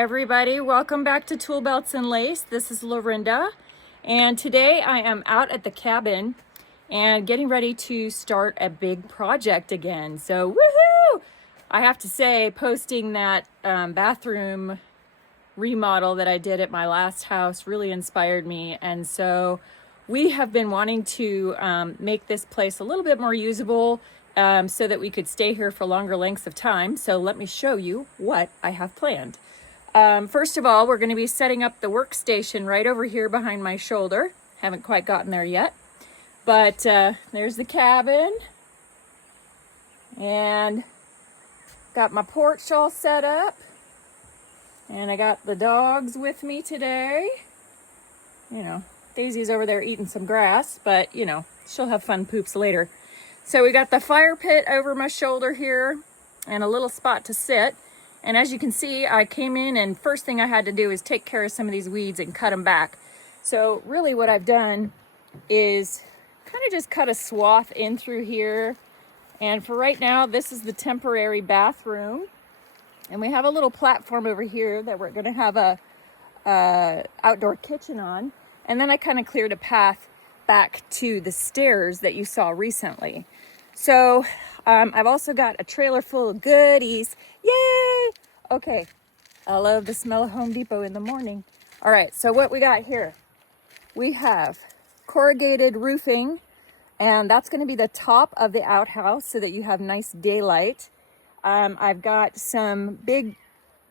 everybody, welcome back to Toolbelts and Lace. This is Lorinda, and today I am out at the cabin and getting ready to start a big project again. So woohoo! I have to say, posting that bathroom remodel that I did at my last house really inspired me, and so we have been wanting to make this place a little bit more usable so that we could stay here for longer lengths of time. So let me show you what I have planned. First of all, we're going to be setting up the workstation right over here behind my shoulder. Haven't quite gotten there yet, but there's the cabin, and got my porch all set up, and I got the dogs with me today. You know, Daisy's over there eating some grass, but you know, she'll have fun poops later. So we got the fire pit over my shoulder here and a little spot to sit. And as you can see, I came in and first thing I had to do is take care of some of these weeds and cut them back. So really what I've done is kind of just cut a swath in through here. And for right now, this is the temporary bathroom. And we have a little platform over here that we're gonna have a outdoor kitchen on. And then I kind of cleared a path back to the stairs that you saw recently. So I've also got a trailer full of goodies. Yay! Okay, I love the smell of Home Depot in the morning. All right, so what we got here? We have corrugated roofing, and that's going to be the top of the outhouse so that you have nice daylight. I've got some big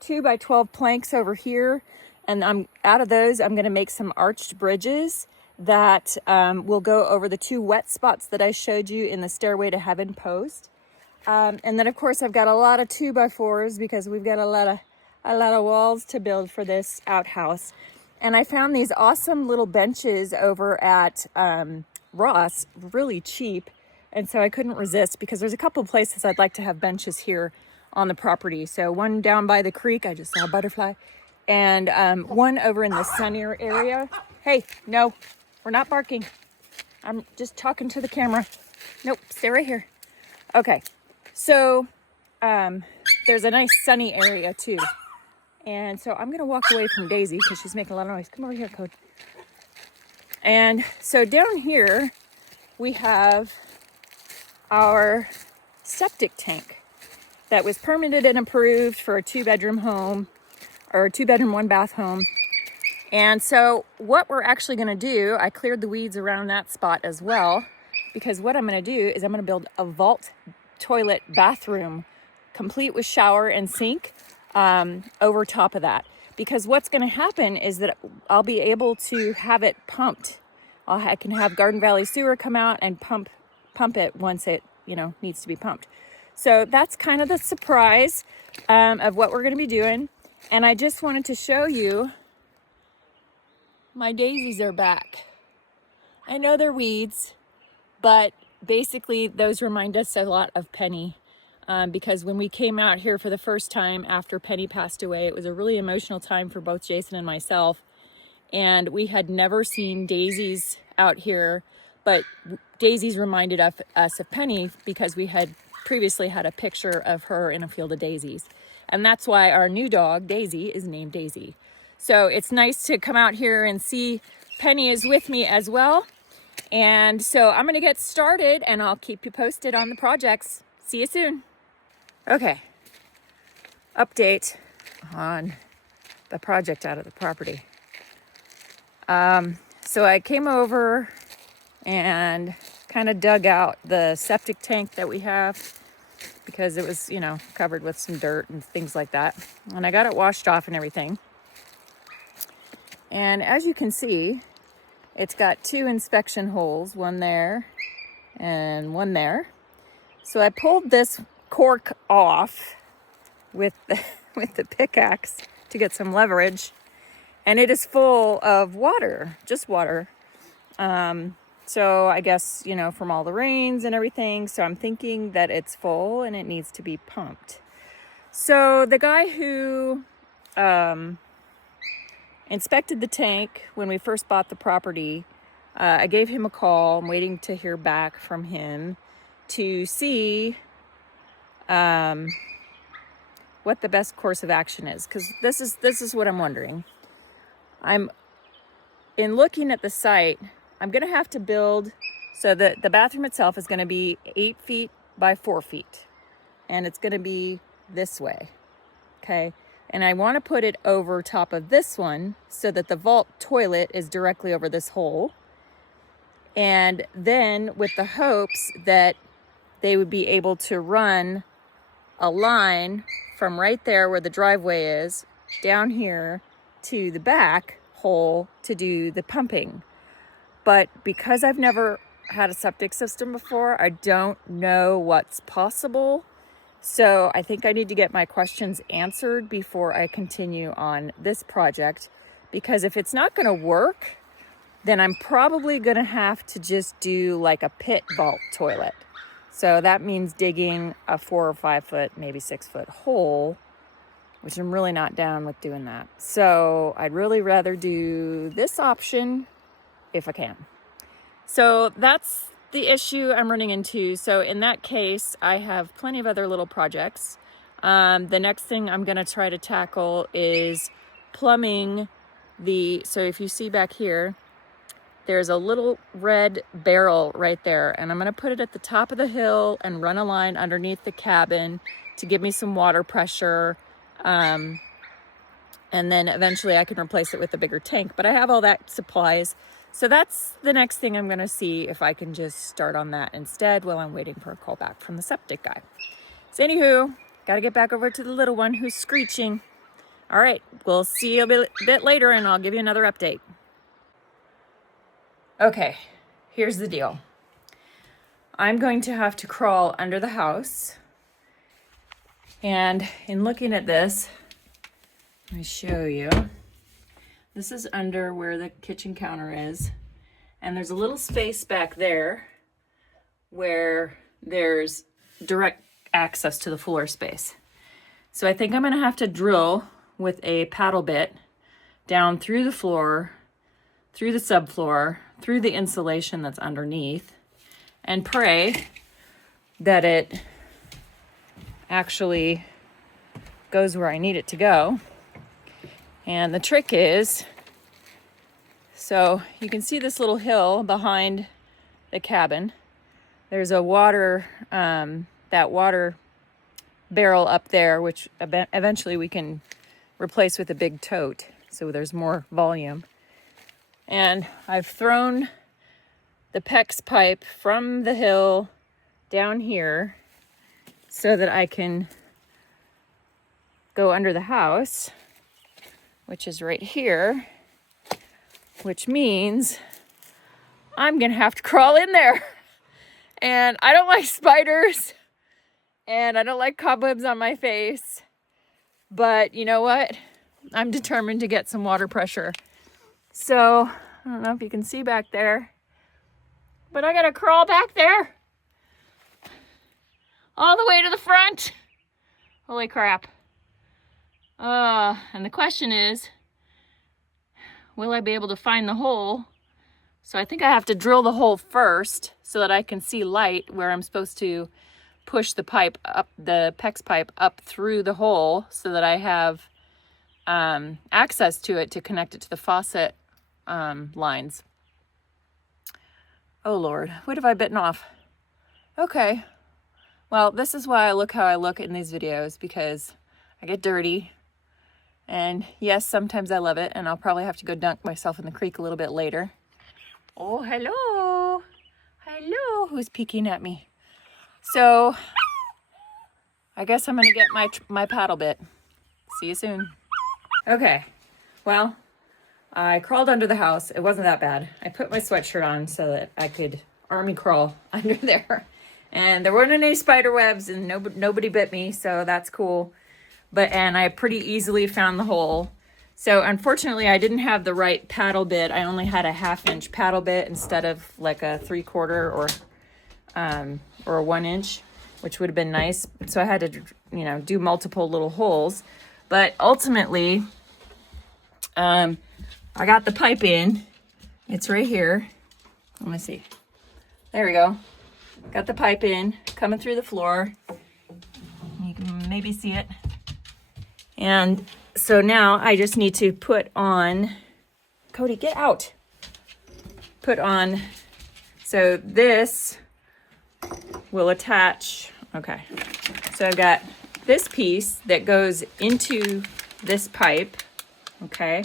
2x12 planks over here, and out of those, I'm going to make some arched bridges that will go over the two wet spots that I showed you in the Stairway to Heaven post. And then of course I've got a lot of 2x4s because we've got a lot of walls to build for this outhouse. And I found these awesome little benches over at Ross, really cheap. And so I couldn't resist because there's a couple places I'd like to have benches here on the property. So one down by the creek, I just saw a butterfly, and one over in the sunnier area. Hey, no. We're not barking. I'm just talking to the camera. Nope, stay right here. Okay, so there's a nice sunny area too. And so I'm gonna walk away from Daisy because she's making a lot of noise. Come over here, Code. And so down here, we have our septic tank that was permitted and approved for a 2-bedroom home, or a 2-bedroom, 1-bath home. And so what we're actually going to do, I cleared the weeds around that spot as well, because what I'm going to do is I'm going to build a vault toilet bathroom complete with shower and sink over top of that. Because what's going to happen is that I'll be able to have it pumped. I can have Garden Valley Sewer come out and pump it once it, needs to be pumped. So that's kind of the surprise of what we're going to be doing. And I just wanted to show you my daisies are back. I know they're weeds, but basically those remind us a lot of Penny because when we came out here for the first time after Penny passed away, it was a really emotional time for both Jason and myself. And we had never seen daisies out here, but daisies reminded us of Penny because we had previously had a picture of her in a field of daisies. And that's why our new dog, Daisy, is named Daisy. So it's nice to come out here and see Penny is with me as well. And so I'm going to get started and I'll keep you posted on the projects. See you soon. Okay. Update on the project out of the property. So I came over and kind of dug out the septic tank that we have because it was, covered with some dirt and things like that. And I got it washed off and everything. And as you can see, it's got 2 inspection holes, one there and one there. So I pulled this cork off with the pickaxe to get some leverage, and it is full of water, just water. So I guess, from all the rains and everything. So I'm thinking that it's full and it needs to be pumped. So the guy who inspected the tank when we first bought the property, I gave him a call. I'm waiting to hear back from him to see what what the best course of action is, because this is what I'm wondering. In looking at the site, I'm going to have to build, so that the bathroom itself is going to be 8 feet by 4 feet, and it's going to be this way, okay? And I want to put it over top of this one so that the vault toilet is directly over this hole. And then with the hopes that they would be able to run a line from right there where the driveway is down here to the back hole to do the pumping. But because I've never had a septic system before, I don't know what's possible. So I think I need to get my questions answered before I continue on this project, because if it's not going to work, then I'm probably going to have to just do like a pit vault toilet. So that means digging a 4 or 5 foot, maybe 6 foot hole, which I'm really not down with doing that. So I'd really rather do this option if I can. So that's the issue I'm running into. So in that case, I have plenty of other little projects. The next thing I'm going to try to tackle is plumbing so if you see back here, there's a little red barrel right there, and I'm going to put it at the top of the hill and run a line underneath the cabin to give me some water pressure. And then eventually I can replace it with a bigger tank, but I have all that supplies. So that's the next thing I'm going to see if I can just start on that instead while I'm waiting for a call back from the septic guy. So anywho, got to get back over to the little one who's screeching. All right, we'll see you a bit later and I'll give you another update. Okay, here's the deal. I'm going to have to crawl under the house. And in looking at this, let me show you. This is under where the kitchen counter is. And there's a little space back there where there's direct access to the floor space. So I think I'm going to have to drill with a paddle bit down through the floor, through the subfloor, through the insulation that's underneath, and pray that it actually goes where I need it to go. And the trick is, so you can see this little hill behind the cabin. There's a water, that water barrel up there, which eventually we can replace with a big tote, so there's more volume. And I've thrown the PEX pipe from the hill down here so that I can go under the house, which is right here, which means I'm gonna have to crawl in there. And I don't like spiders, and I don't like cobwebs on my face, but you know what? I'm determined to get some water pressure. So, I don't know if you can see back there, but I gotta crawl back there all the way to the front. Holy crap. And the question is, will I be able to find the hole? So I think I have to drill the hole first so that I can see light where I'm supposed to push the pipe up, the PEX pipe up through the hole so that I have access to it to connect it to the faucet lines. Oh Lord, what have I bitten off? Okay, well, this is why I look how I look in these videos, because I get dirty, and yes, sometimes I love it, and I'll probably have to go dunk myself in the creek a little bit later. Oh, hello, hello, who's peeking at me? So I guess I'm gonna get my paddle bit. See you soon. Okay, well, I crawled under the house. It wasn't that bad. I put my sweatshirt on so that I could army crawl under there. And there weren't any spider webs, and nobody bit me, so that's cool. And I pretty easily found the hole. So unfortunately, I didn't have the right paddle bit. I only had a 1/2-inch paddle bit instead of like a 3/4 or a 1-inch, which would have been nice. So I had to, do multiple little holes. But ultimately, I got the pipe in. It's right here. Let me see. There we go. Got the pipe in, coming through the floor. You can maybe see it. And so now I just need to put on, Cody, get out. Put on, so this will attach, okay. So I've got this piece that goes into this pipe, okay.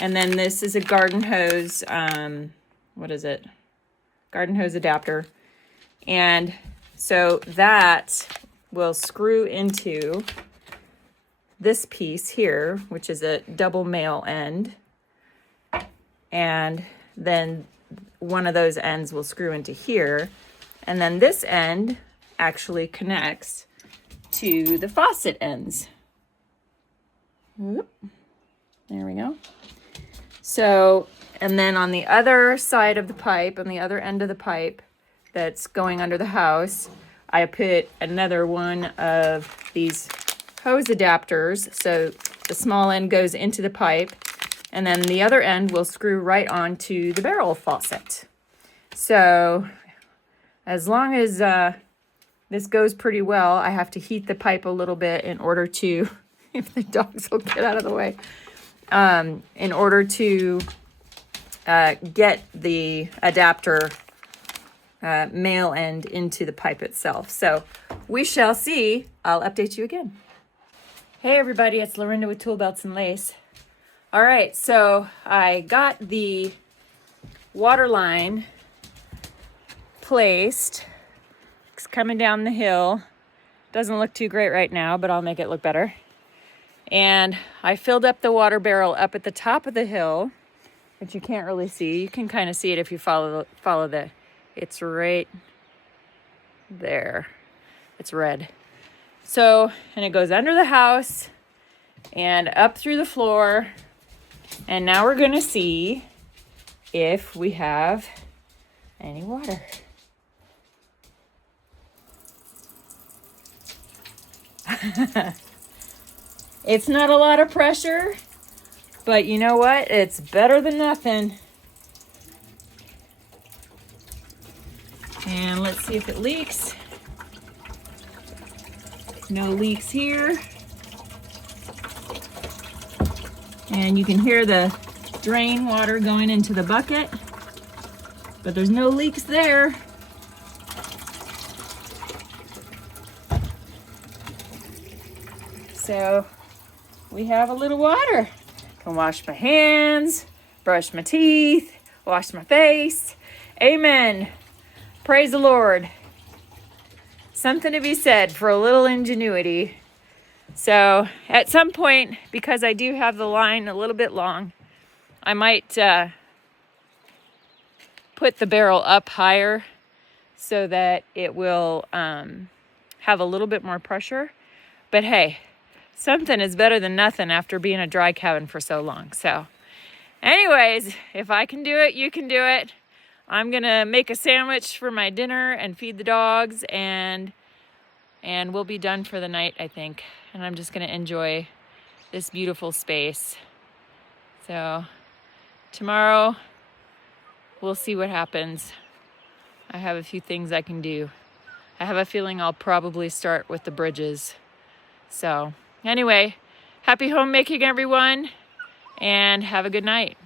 And then this is a garden hose, what is it? Garden hose adapter. And so that will screw into this piece here, which is a double male end. And then one of those ends will screw into here. And then this end actually connects to the faucet ends. Whoop. There we go. So, and then on the other side of the pipe, on the other end of the pipe that's going under the house, I put another one of these hose adapters. So the small end goes into the pipe, and then the other end will screw right onto the barrel faucet. So as long as this goes pretty well, I have to heat the pipe a little bit in order to, if the dogs will get out of the way, in order to get the adapter male end into the pipe itself. So we shall see. I'll update you again. Hey everybody, it's Lorinda with Toolbelts Lace. All right, so I got the water line placed. It's coming down the hill. Doesn't look too great right now, but I'll make it look better. And I filled up the water barrel up at the top of the hill, which you can't really see. You can kind of see it if you follow the, it's right there. It's red. So, and it goes under the house and up through the floor. And now we're gonna see if we have any water. It's not a lot of pressure, but you know what? It's better than nothing. And let's see if it leaks. No leaks here. And you can hear the drain water going into the bucket, but there's no leaks there. So we have a little water. Can wash my hands, brush my teeth, wash my face. Amen. Praise the Lord. Something to be said for a little ingenuity. So at some point, because I do have the line a little bit long, I might put the barrel up higher so that it will have a little bit more pressure. But hey, something is better than nothing after being a dry cabin for so long. So anyways, if I can do it, you can do it. I'm gonna make a sandwich for my dinner and feed the dogs, and we'll be done for the night, I think. And I'm just gonna enjoy this beautiful space. So tomorrow, we'll see what happens. I have a few things I can do. I have a feeling I'll probably start with the bridges. So anyway, happy homemaking everyone, and have a good night.